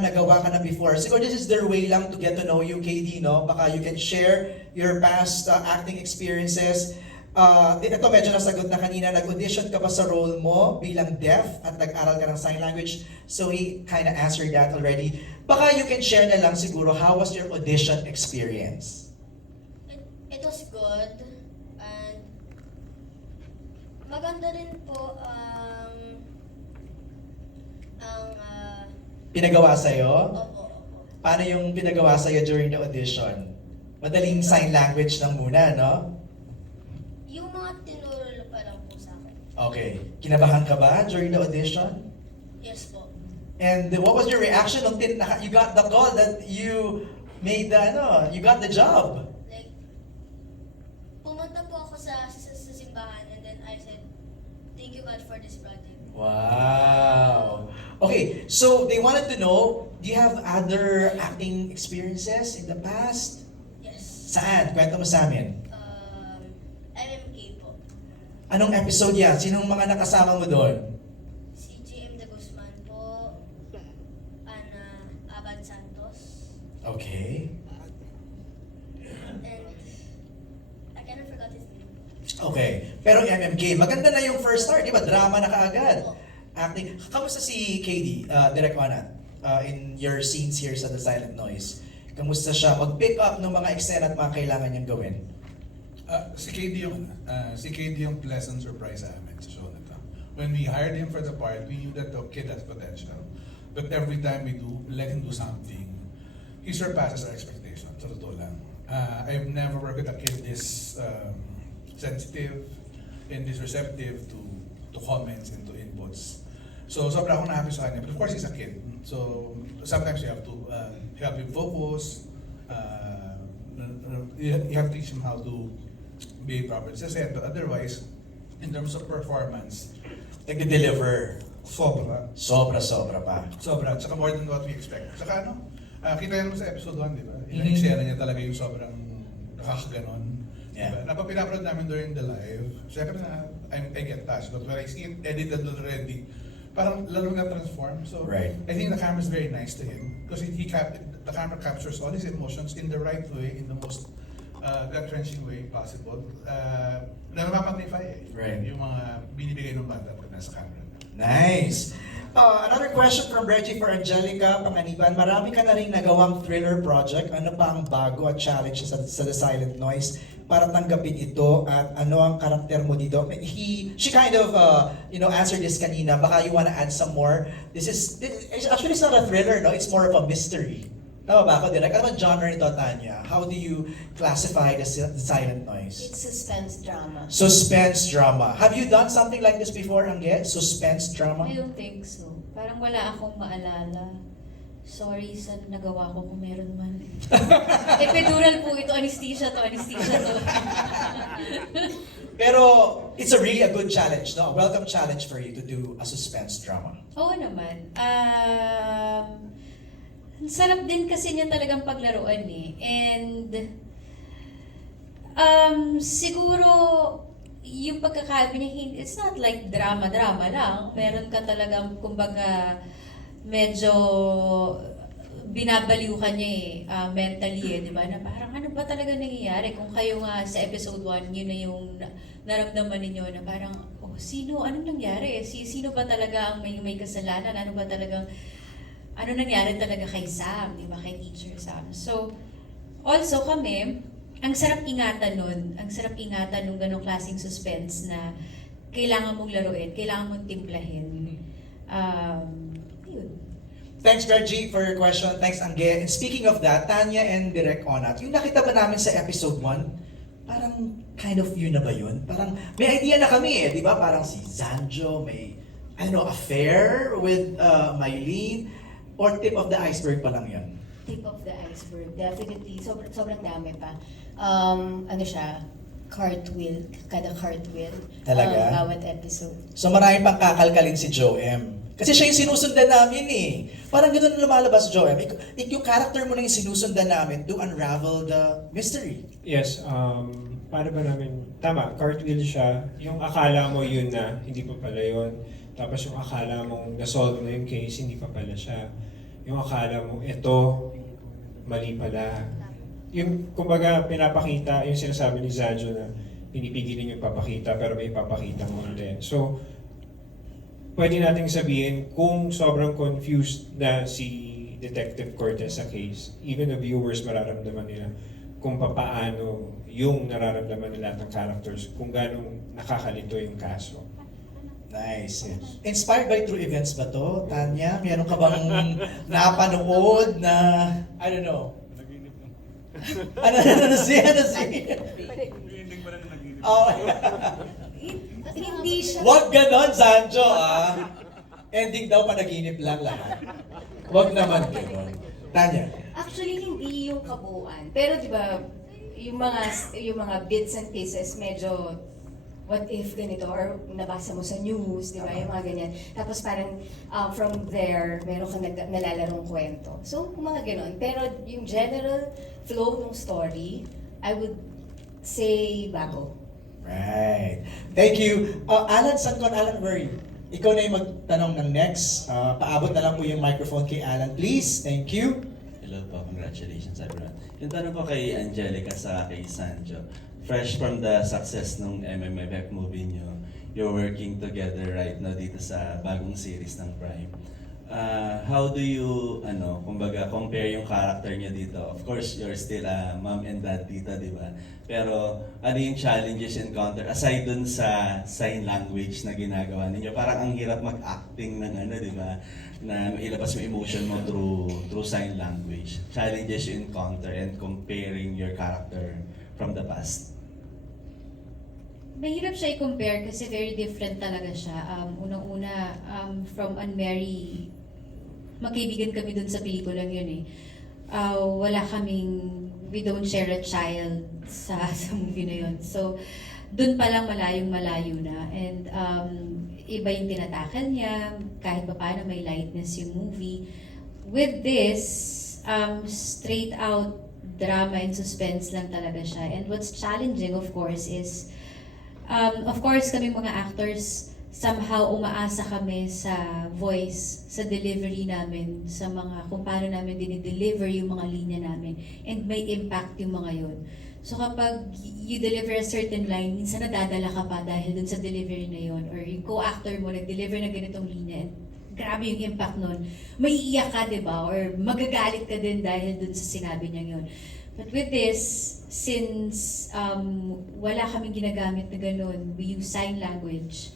nagawa ka na before. Siguro this is their way lang to get to know you, KD, no? Baka you can share your past acting experiences. Ito medyo nasagot na kanina, nag-audition ka ba sa role mo bilang deaf at nag-aral ka ng sign language? So he kind of answered that already. Baka you can share na lang siguro, how was your audition experience? It was good. And maganda rin po ang Pinagawa sa'yo? opo. Paano yung pinagawa sa'yo during the audition? Madaling sign language lang muna, no? Yung mga tinuro pa lang po sa akin. Okay. Kinabahan ka ba during the audition? Yes po. And what was your reaction nung you got the call that you made you got the job? Like, pumunta po ako sa simbahan and then I said, thank you God for this project. Wow. Okay, so they wanted to know, do you have other acting experiences in the past? Yes. Saan? Kwento mo sa amin. MMK po. Anong episode yan? Sinong mga nakasama mo doon? Si GM De Guzman po. Ana Abad Santos. Okay. And I kind of forgot his name. Okay. Pero MMK, maganda na yung first start, di ba? Drama na kaagad. Opo. Acting. Kamusta si KD, Direk Onat, in your scenes here sa The Silent Noise? Kamusta siya mag-pick up ng mga eksena at mga kailangan niyang gawin? Si KD yung pleasant surprise sa amin sa show na to. When we hired him for the part, we knew that the kid has potential. But every time we let him do something, he surpasses our expectations. Sa totoo lang. I've never worked with a kid this sensitive and this receptive to comments and to inputs. So sobra akong na-happy sa kanya. But of course, he's a kid. So sometimes you have to help him focus. You have to teach him how to be proper sa set. But otherwise, in terms of performance, Nag-deliver. sobra. Sobra-sobra pa. Sobra. Tsaka more than what we expect. Tsaka kita naman sa episode 1, di ba? Ilang eksena niya talaga yung sobrang nakakaganon. Yeah. Diba? Napapinapanood namin during the live. Siyempre na, I get touched. But when I see it edited already, parang lalo na transform. So Right. I think the camera is very nice to him because the camera captures all his emotions in the right way, in the most gut-wrenching way possible. Na namamagnify Right. yung mga binibigay ng bata pag nasa camera. Nice. Another question from Reggie for Angelica Panganiban. Marami ka na rin nagawang thriller project. Ano pa ang bago at challenge sa The Silent Noise para tanggapin ito at ano ang karakter mo dito? She kind of answered this kanina. Baka you wanna add some more. Actually it's not a thriller, no? It's more of a mystery. Tama ba ako, Direk? Ano ang genre nito, Tanya? How do you classify the Silent Noise? It's suspense drama. Suspense drama. Have you done something like this before, Angge? Suspense drama? I don't think so. Parang wala akong maalala. Sorry sa nagawa ko kung meron man. Epidural po ito, anesthesia to. Pero it's really a good challenge, no? A welcome challenge for you to do a suspense drama. Oo naman. Ang sarap din kasi niya talagang paglaruan eh. And siguro yung pagkakabi niya, it's not like drama-drama lang. Meron ka talagang, kumbaga, medyo binabaliw ka niya mentally di ba? Na parang ano ba talaga nangyayari? Kung kayo nga sa episode 1, yun na yung naramdaman ninyo na parang, anong nangyari? Sino ba talaga ang may kasalanan? Ano nangyari talaga kay Sam, di ba? Kay Teacher Sam. So, also kami, ang sarap ingatan nun. Ang sarap ingatan nung ganong klaseng suspense na kailangan mong laruin, kailangan mong timplahin. Yun. Thanks, Reggie, for your question. Thanks, Angge. And speaking of that, Tanya and Direk Onat, yung nakita ba namin sa episode 1, parang kind of yun na ba yun? Parang may idea na kami di ba? Parang si Zanjo may, affair with Mylene. Or tip of the iceberg pa lang yun? Tip of the iceberg, definitely. Sobrang dami pa. Cartwheel, kada cartwheel. Talaga? Bawat episode. So marami pang kakalkalin si Joem. Kasi siya yung sinusundan namin Parang ganoon na lumalabas, Joem. Yung character mo na yung sinusundan namin to unravel the mystery. Yes, paano ba namin, tama, cartwheel siya. Yung akala mo yun na, hindi pa pala yun. Tapos yung akala mong na-solve na yung case, hindi pa pala siya. yung akala mo, ito, mali pala. Yung, kumbaga, pinapakita, yung sinasabi ni Zajo na pinipigilan yung papakita, pero may papakita mo ulit. So, pwede nating sabihin, kung sobrang confused na si Detective Cortez sa case, even the viewers mararamdaman nila kung papaano yung nararamdaman ng lahat ng characters, kung gano'ng nakakalito yung kaso. Nice. Inspired by true events ba to, Tanya? Meron ka bang napanood na, I don't know, ano si? Oh, Hindi siya... wag ganon, Sancho, ah. Ending daw panaginip lang lahat. Wag naman ganon. Tanya. Actually, hindi yung kabuuan. Pero di ba, yung mga bits and pieces, medyo what if ganito, or nabasa mo sa news, di ba, yung mga ganyan. Tapos parang from there, meron kang nalalarong kwento. So, mga ganon. Pero yung general flow ng story, I would say bago. Right. Thank you. Alan, Alan, where are you? Ikaw na yung magtanong ng next. Paabot na lang po yung microphone kay Alan, please. Thank you. Hello po, congratulations everyone. Yung tanong ko kay Angelica sa kay Sanjo, fresh from the success ng MMFF movie nyo, you're working together right now dito sa bagong series ng Prime. How do you, kumbaga, compare yung character niya dito? Of course, you're still a mom and dad dito, di ba? Pero ano yung challenges encounter aside dun sa sign language na ginagawa ninyo? Parang ang hirap mag-acting ng di ba? Na ilabas mo emotion mo through sign language. Challenges you encounter and comparing your character from the past. Mahirap siya i-compare kasi very different talaga siya. Unang-una, from Unmarry, magkaibigan kami dun sa pelikulang yun eh. We don't share a child sa movie na yun. So, dun pa lang malayong-malayo na. And iba yung tinatakal niya, kahit pa paano may lightness yung movie. With this, straight out drama and suspense lang talaga siya. And what's challenging, of course, is kami mga actors, somehow umaasa kami sa voice, sa delivery namin, sa mga kung paano namin dinideliver yung mga linya namin, and may impact yung mga yun. So kapag you deliver a certain line, minsan nadadala ka pa dahil dun sa delivery na yun, or yung co-actor mo nag-deliver na ganitong linya, and grabe yung impact nun. Maiiyak ka, di ba? Or magagalit ka din dahil dun sa sinabi niya yun. But with this, since wala kaming ginagamit na ganun, we use sign language,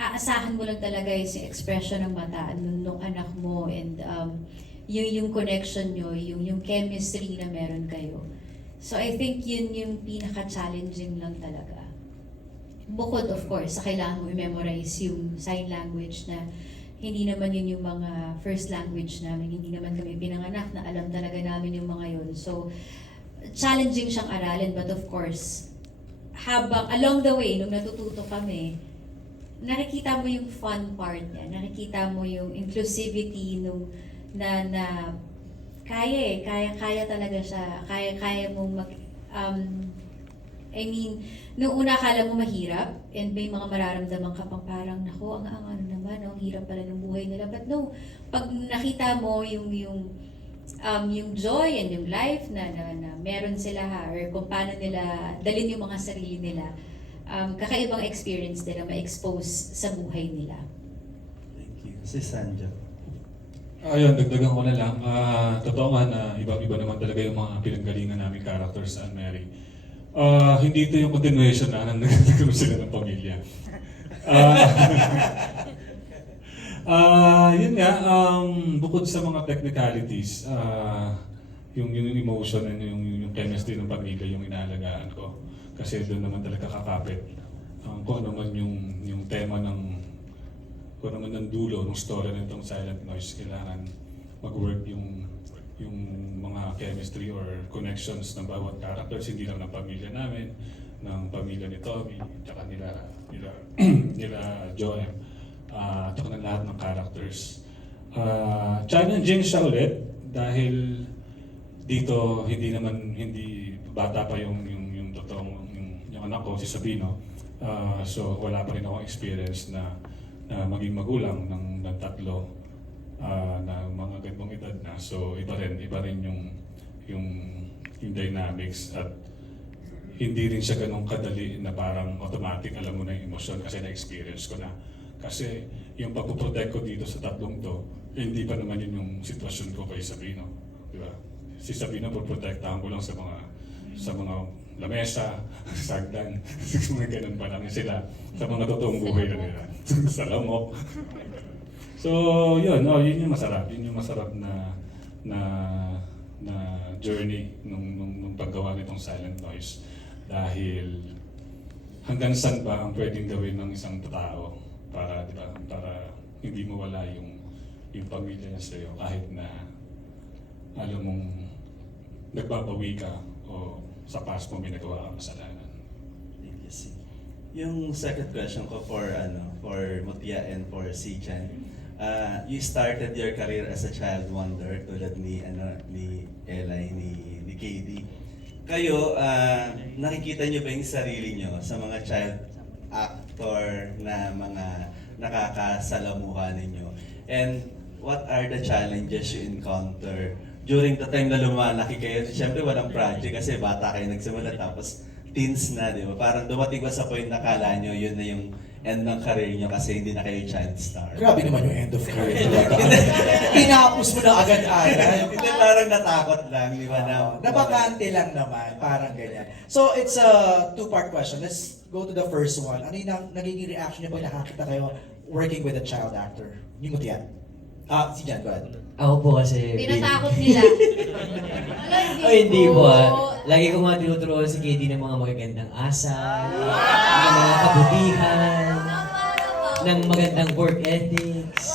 aasahan mo lang talaga yung expression ng mata nung anak mo, and yung connection nyo, yung chemistry na meron kayo. So I think yun yung pinaka-challenging lang talaga. Bukod of course, sa kailangan mo i-memorize yung sign language na hindi naman yun yung mga first language namin, hindi naman kami pinanganak na alam talaga namin yung mga yun. So, challenging siyang aralin, but of course, along the way, nung natututo kami, nakikita mo yung fun part niya, nakikita mo yung inclusivity nung na kaya talaga siya, kaya mo nung una akala mo mahirap, and may mga mararamdaman ka pang parang, naku, ang naman, ang hirap pala ng buhay nila. But no, pag nakita mo yung joy and yung life na meron sila or kung paano nila dalhin yung mga sarili nila, kakaibang experience nila ma-expose sa buhay nila. Thank you. Si Sanjo. Ayun, dagdagan ko na lang. Totoo nga na iba-iba naman talaga yung mga pinanggalingan namin characters sa Unmarry. Hindi ito yung continuation na nagkaroon sila ng pamilya. Yun nga, bukod sa mga technicalities, yung emotion and yung chemistry ng pamilya yung inaalagaan ko. Kasi doon naman talaga kakapit kung ano man yung tema kung ano man ang dulo ng story nitong Silent Noise. Kailangan mag-work yung mga chemistry or connections ng bawat characters, hindi lang ng pamilya namin, ng pamilya ni Tommy, tsaka nila Joem, tsaka ng lahat ng characters. Challenging siya ulit dahil dito hindi bata pa yung totoong yung anak ko, si Sabino. So wala pa rin akong experience na maging magulang ng tatlo. na mga ganitong edad na. So iba rin yung dynamics at hindi rin siya ganun kadali na parang automatic alam mo na yung emosyon kasi na-experience ko na. Kasi yung pagpuprotect ko dito sa tatlong to, hindi pa naman yun yung sitwasyon ko kay Sabino. Di ba? Si Sabino, poprotektahan ko lang sa mga lamesa, sagdan, mga ganun pa lang sila sa mga totoong buhay na nila. Sa lamok. So, yun yung masarap. Yun yung masarap na journey nung paggawa nitong Silent Noise. Dahil hanggang saan ba ang pwedeng gawin ng isang tao para, di ba, para hindi mawala yung pamilya niya sa'yo kahit na alam mong nagbabawi ka o sa past mo may nagawa kang kasalanan. Thank you, C. Yung second question ko for Mutia and for C. Chan. You started your career as a child wonder tulad ni Eli, ni KD. Kayo, nakikita niyo ba yung sarili niyo sa mga child actor na mga nakakasalamuha ninyo? And what are the challenges you encounter during the time na lumalaki kayo? Siyempre walang project kasi bata kayo nagsimula tapos teens na, di ba? Parang dumating ba sa point na kala nyo yun na yung end ng career nyo kasi hindi na kayo child star? Grabe naman yung end of career. Tinapos mo na agad-agad. Hindi, parang natakot lang, di ba? Nabakante lang naman, parang ganyan. So it's a two-part question. Let's go to the first one. Ano yung nagiging reaction niyo pag nakakita kayo working with a child actor? Yung Mutia. Si Jan, go ahead. Ako po kasi... Tinatakot nila. Ay, hindi po Lagi ko nga tinuturuan si KD ng mga magagandang asal, ng mga kabutihan, ng magandang work ethics.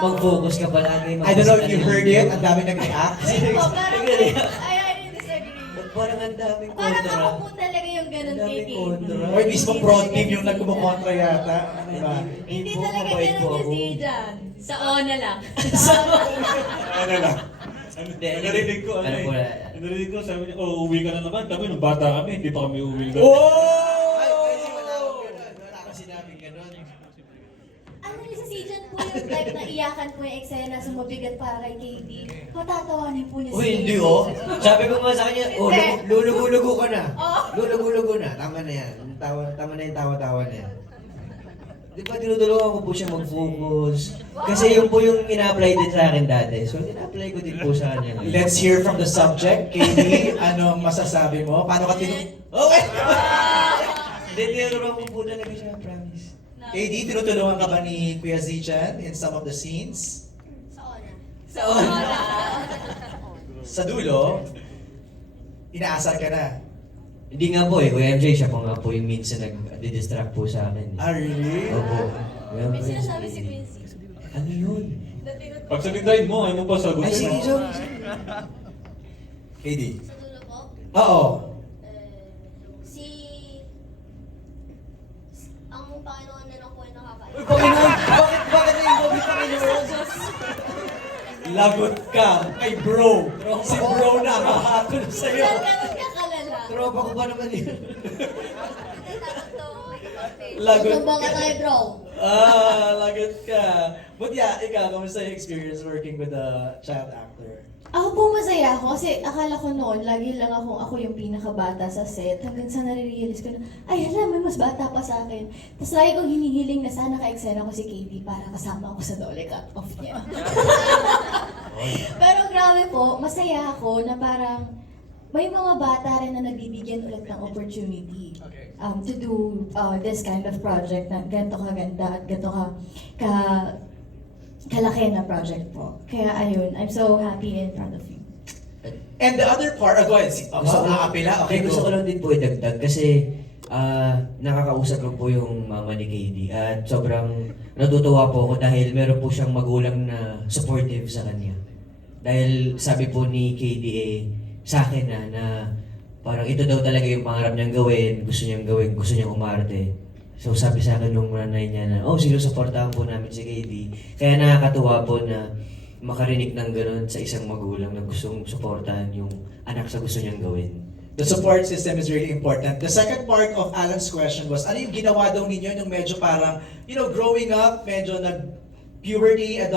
Mag-focus ka palagi. I don't know if you heard it, ang dami nag-react. Parang, I didn't disagree. Parang ang daming Parang kontra. ako po talaga yung ganun Ang kay daming Kate. kontra. Or mismo pro team yung nagkumukontra yata. Diba? Hindi po, talaga mabait po ganun ako. si Jan. Sa ona lang. Ano lang? Hindi, Narinig ko, ano po na- narinig ko, sabi niya, uwi ka na naman. Kami, nung bata kami, hindi pa kami uwi doon. Oh! Wala ko sinabing ganun. Ano yung si Jan po yung type na iyakan po yung eksena sa mabigat para kay KD. Matatawanin po niya Uy, hindi Sabi ko nga sa kanya, Hindi. lulugo-lugo ka na. Oh. Lulugo-lugo na. Tama na yan. Tama na yung tawa-tawa na yan. Di ba tinutulungan ko po siya mag-focus? Kasi yun po yung ina-apply din sa akin dati. So, ina-apply ko din po sa kanya ngayon. Let's hear from the subject. KD, anong masasabi mo? Paano ka Okay! Hindi, tinutulungan ko po talaga siya, promise. KD, tinutulungan ka ba ni Kuya Zichan in some of the scenes? Sa ona. Sa una. Sa dulo, inaasar ka na. Hindi nga po Kuya MJ, siya po nga po yung minsan nag-distract po sa akin. Ah, really? Opo. Kuya May MJ, sinasabi si Quincy. Ano yun? Pag salitahin mo, ano pa sagutin Ay, sige, mo? sorry. KD. Sa dulo po, Oo. si... Ang Panginoon na lang po yung nakakaalam. Panginoon, bakit na yung Bobby Panginoon? Lagot ka kay bro. Si bro na mahatol sa'yo. Saan ganun ka kalala? Tropa ko ba naman yun? Tinatakot to. Lagot Tumbang ka ka. tayo, bro. Lagot ka. But yeah, ikaw, kamusta yung experience working with a child actor? Ako po masaya ako kasi akala ko noon, lagi lang ako yung pinakabata sa set. Hanggang sa nare-realize ko na, ay hala, may mas bata pa sa akin. Tapos lagi kong hinihiling na sana ka-eksena ko si KD para kasama ako sa dole cut-off niya. Pero grabe po, masaya ako na parang may mga bata rin na nabibigyan ulit ng opportunity to do this kind of project na ganito kaganda at ganito kalaki na project po. Kaya ayun, I'm so happy and proud of you. And the other part, go ahead. Gusto ko nakapila? Okay, Gusto ko go. lang din po idagdag kasi nakakausap ko po yung mama ni KD at sobrang natutuwa po ako dahil meron po siyang magulang na supportive sa kanya. Dahil sabi po ni KD sa akin na parang ito daw talaga yung pangarap niyang gawin, gusto niyang umarte. So sabi sa akin nung nanay niya na, sinusuportahan po namin si KD. Kaya nakakatuwa po na makarinig ng gano'n sa isang magulang na gustong suportahan yung anak sa gusto niyang gawin. The support system is really important. The second part of Alan's question was, ano yung ginawa daw ninyo nung medyo parang, growing up, medyo nag-puberty, adult